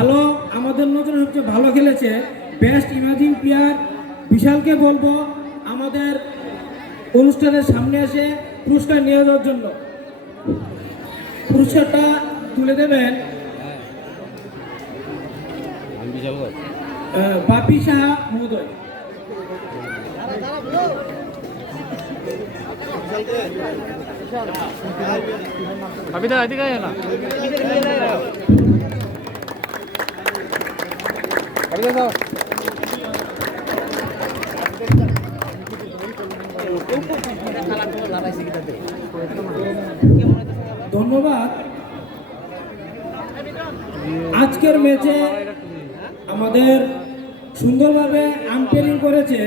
ভালো, আমাদের নজরে সবচেয়ে ভালো খেলেছে বেস্ট ইমাজিং প্লেয়ার বিশালকে বলব, আমাদের অনুষ্ঠানের সামনে এসে পুরস্কার নিয়ে যাওয়ার জন্য। পুরস্কারটা তুলে দেবেন বাপি সাহা মহোদয়। কবিতা এদিকে না। ধন্যবাদ। আজকের ম্যাচে আমাদের সুন্দরভাবে আম্পায়ারিং করেছে।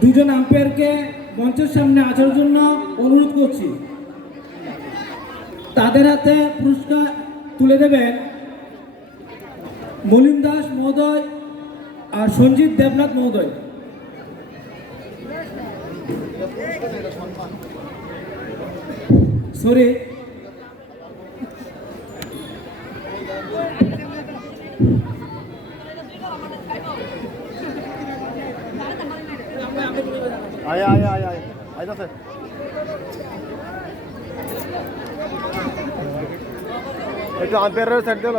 দুজন আম্পায়ারকে মঞ্চের সামনে আসার জন্য অনুরোধ করছি। তাদের হাতে পুরস্কার তুলে দেবেন মলিন দাস মহোদয় আর সঞ্জিত দেবনাথ মহোদয়। সরি আয় আয় আয় আয়। আয় আইতাছে একটু আম্পায়ারের সাইড দিল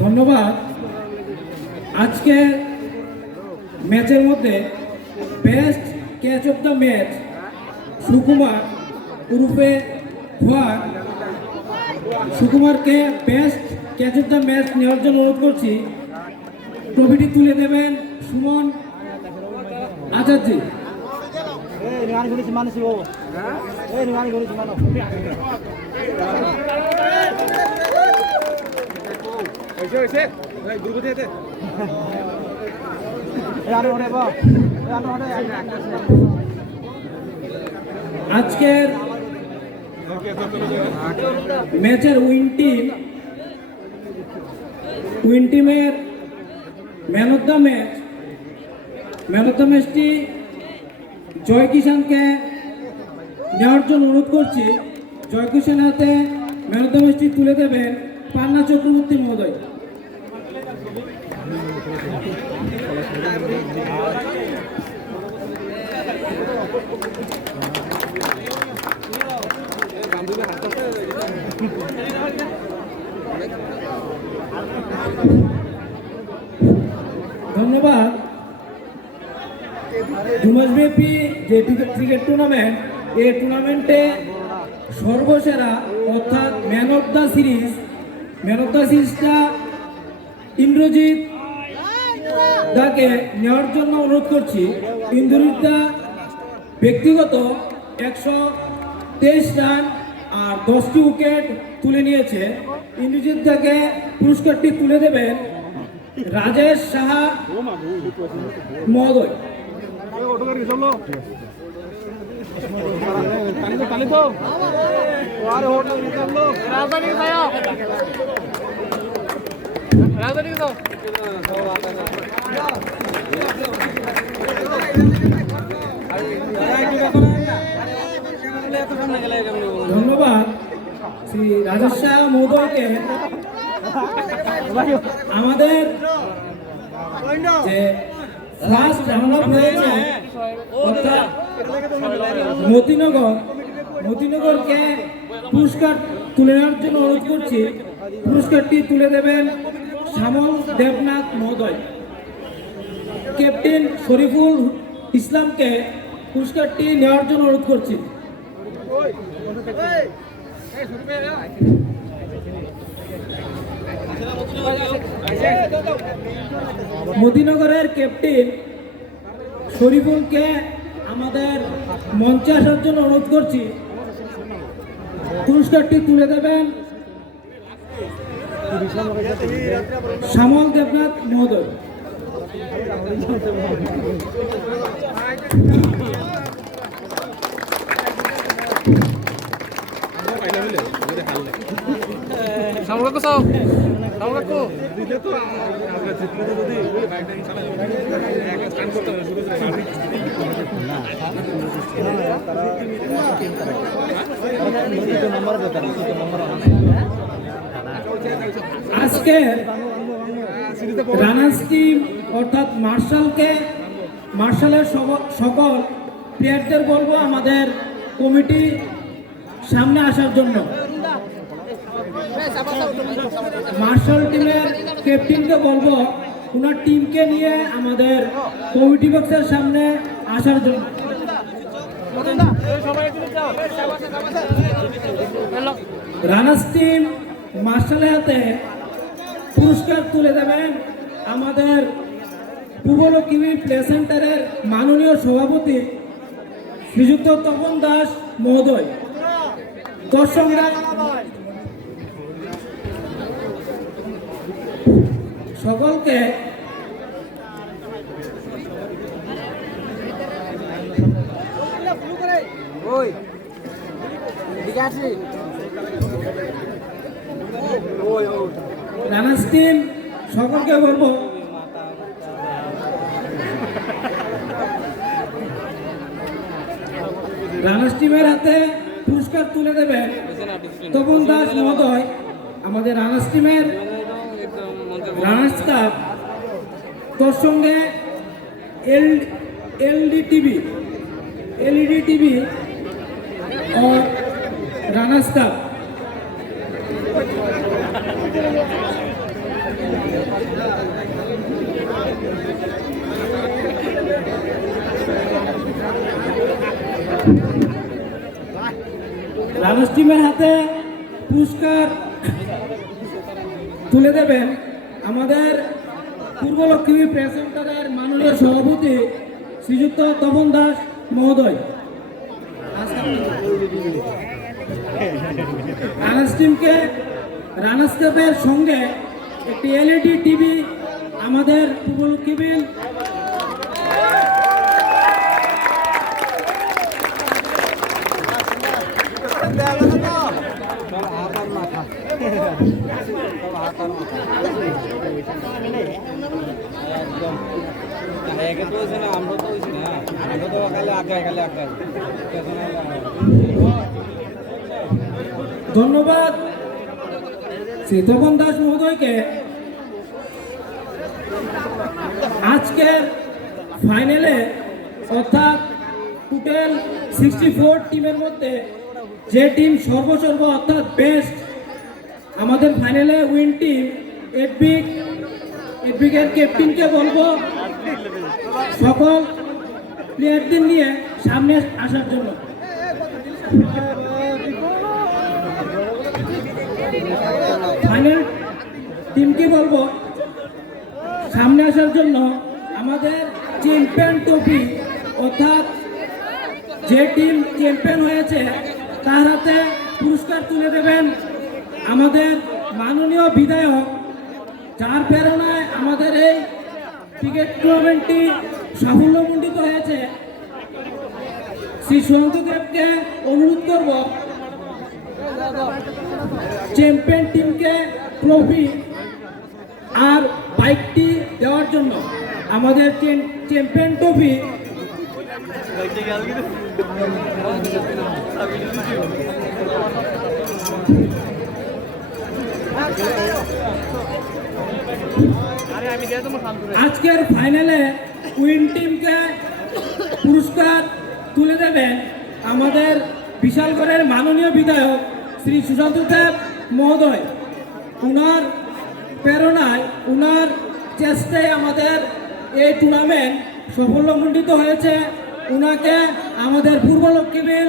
ধন্যবাদ। আজকে ম্যাচের মধ্যে best catch of the match Sukumar উরুফে খোয়ার সুকুমারকে best catch of the match নেওয়ার জন্য অনুরোধ করছি। ট্রফিটি তুলে দেবেন সুমন আচার্য আজকের ম্যাচের উইন টিম উইন টিমের man of the match man of the ম্যাচটি জয় কিষানকে নেওয়ার জন্য অনুরোধ করছি। জয় কিষানের হাতে ম্যান অফ দ্য ম্যাচটি তুলে দেবেন পান্না চক্রবর্তী মহোদয়। ধন্যবাদ। দুমাসব্যাপী যে ক্রিকেট টুর্নামেন্ট এই টুর্নামেন্টে সর্বসেরা, অর্থাৎ man of the series man of the সিরিজটা ইন্দ্রজিৎ দাকে নেওয়ার জন্য অনুরোধ করছি। ইন্দ্রজিৎ দা ব্যক্তিগত একশো তেইশ রান আর দশটি উইকেট তুলে নিয়েছে। ইন্দ্রজিৎ দাকে পুরস্কারটি তুলে দেবেন রাজেশ সাহা মহোদয় রাজধানী চাও রাজধানী চাও ধন্যবাদ। শ্রী রাজেশ মহোদয়কে আমাদের যে ফার্স্ট আপ হয়েছে মতিনগর, মতিনগরকে পুরস্কার তুলে নেওয়ার জন্য অনুরোধ করছি, পুরস্কারটি তুলে দেবেন শ্যামল দেবনাথ মহোদয়। ক্যাপ্টেন শরীফুল ইসলামকে পুরস্কারটি নেওয়ার জন্য অনুরোধ করছি। মদিনগরের ক্যাপ্টেন শরীফুলকে আমাদের মঞ্চে আসার জন্য অনুরোধ করছি। পুরস্কারটি তুলে দেবেন শ্যামল দেবনাথ মহোদয়। Thank কাকু আজকে রানার্স টিম অর্থাৎ মার্শালকে মার্শালের সকল প্লেয়ারদের বলব আমাদের কমিটি সামনে আসার জন্য। মার্শাল টিমের ক্যাপ্টেনকে বলব ওনার টিমকে নিয়ে আমাদের কমিটি বক্সের সামনে আসার জন্য। রানার্স টিম মার্শালের হাতে পুরস্কার তুলে দেবেন আমাদের পূর্বলক্ষ্মী প্লে সেন্টারের মাননীয় সভাপতি শ্রীযুক্ত তপন দাস মহোদয়। দর্শকরা সকলকে ওই রানার্স টিম সকলকে বলব। রানার্স টিমের হাতে পুরস্কার তুলে দেবেন তপন দাস মহোদয় আমাদের রানার্স টিমের রানার্স কাপ তোর সঙ্গে L LD TV LED TV ও রানার্স কাপ রানার্স টিমের হাতে পুরস্কার তুলে দেবেন আমাদের পূর্বলক্ষ্মী প্রেস সেন্টারের মাননীয় সভাপতি শ্রীযুক্ত তপন দাস মহোদয়। রানার্স টিমকে রানার্স কাপের সঙ্গে একটি এলইডি টিভি আমাদের পূর্বলক্ষ্মী বিল। ধন্যবাদ। শ্রী দাস মহোদয়কে। আজকের ফাইনালে, অর্থাৎ টোটাল সিক্সটি ফোর টিমের মধ্যে যে টিম সর্বসর্ব, অর্থাৎ বেস্ট আমাদের ফাইনালে উইন টিম এডবিক এডবিকের ক্যাপ্টেনকে বলব। সকল প্লেয়ারদের নিয়ে সামনে আসার জন্য। ফাইনাল টিমকে বলব, সামনে আসার জন্য আমাদের চ্যাম্পিয়ন ট্রফি অর্থাৎ যে টিম চ্যাম্পিয়ন হয়েছে, তার হাতে পুরস্কার তুলে দেবেন আমাদের মাননীয় বিধায়ক, যার প্রেরণায় আমাদের এই ক্রিকেট টুর্নামেন্টটি সাফল্যমণ্ডিত হয়েছে। শ্রী সুশান্ত দেবকে অনুরোধ করব চ্যাম্পিয়ন টিমকে ট্রফি আর বাইকটি দেওয়ার জন্য। আমাদের চ্যাম্পিয়ন ট্রফি আজকের ফাইনালে উইন টিমকে পুরস্কার তুলে দেবেন আমাদের বিশালগড়ের মাননীয় বিধায়ক শ্রী সুশান্ত দেব মহোদয়। উনার প্রেরণায়, উনার চেষ্টায় আমাদের এই টুর্নামেন্ট সাফল্যমণ্ডিত হয়েছে। উনাকে আমাদের পূর্ব লক্ষ্মীবিল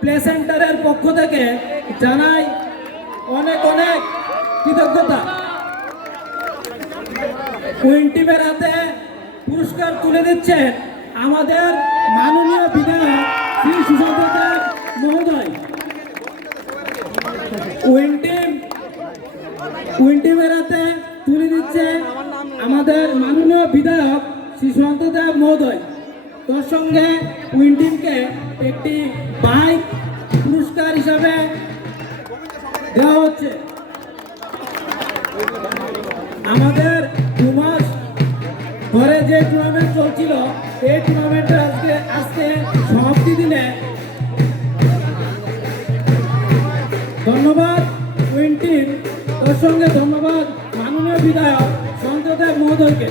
প্লে সেন্টারের পক্ষ থেকে জানাই অনেক অনেক কৃতজ্ঞতা। কুইন টিমের হাতে পুরস্কার তুলে দিচ্ছেন আমাদের মাননীয় বিধায়ক শ্রী সুশান্ত দেব মহোদয়। কুইন টিম উইন্টি বেড়াতে তুলে দিচ্ছে আমাদের মাননীয় বিধায়ক শ্রী সন্তদেব মহোদয়। তোর সঙ্গে উইন্টিমকে একটি বাইক পুরস্কার হিসাবে দেওয়া হচ্ছে। আমাদের ধরে যে টুর্নামেন্ট চলছিল, এই টুর্নামেন্টের আজকে আজকে সমাপ্তি দিনে ধন্যবাদ উইন্টিন তোর সঙ্গে ধন্যবাদ, মাননীয় বিধায়ক সন্তদেব মহোদয়কে।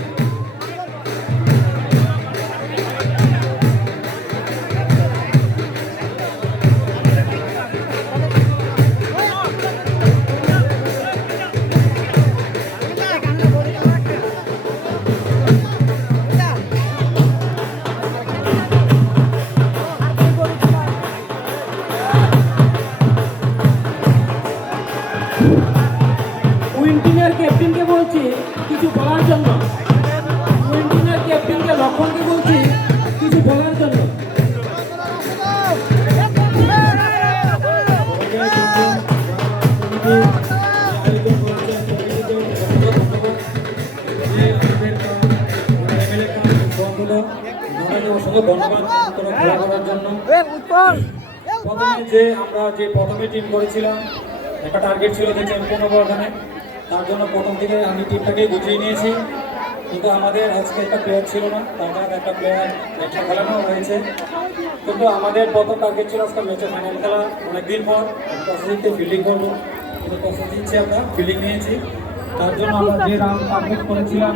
যে আমরা যে প্রথমে টিম করেছিলাম, একটা টার্গেট ছিল যে চ্যাম্পিয়ন হব ওখানে। তার জন্য প্রথম থেকে আমি টিমটাকে গুছিয়ে নিয়েছি। কিন্তু আমাদের আজকে একটা প্লেয়ার ছিল না, তার কারণে একটা প্লেয়ার ম্যাচটা খেলানো হয়েছে। কিন্তু আমাদের প্রথম টার্গেট ছিল আজকে ম্যাচে ফাইনাল খেলা। অনেকদিন পর টসে জিততে ফিল্ডিং করব। কিন্তু টসে জিতছি আমরা ফিল্ডিং নিয়েছি। তার জন্য আমরা যে রান টার্গেট করেছিলাম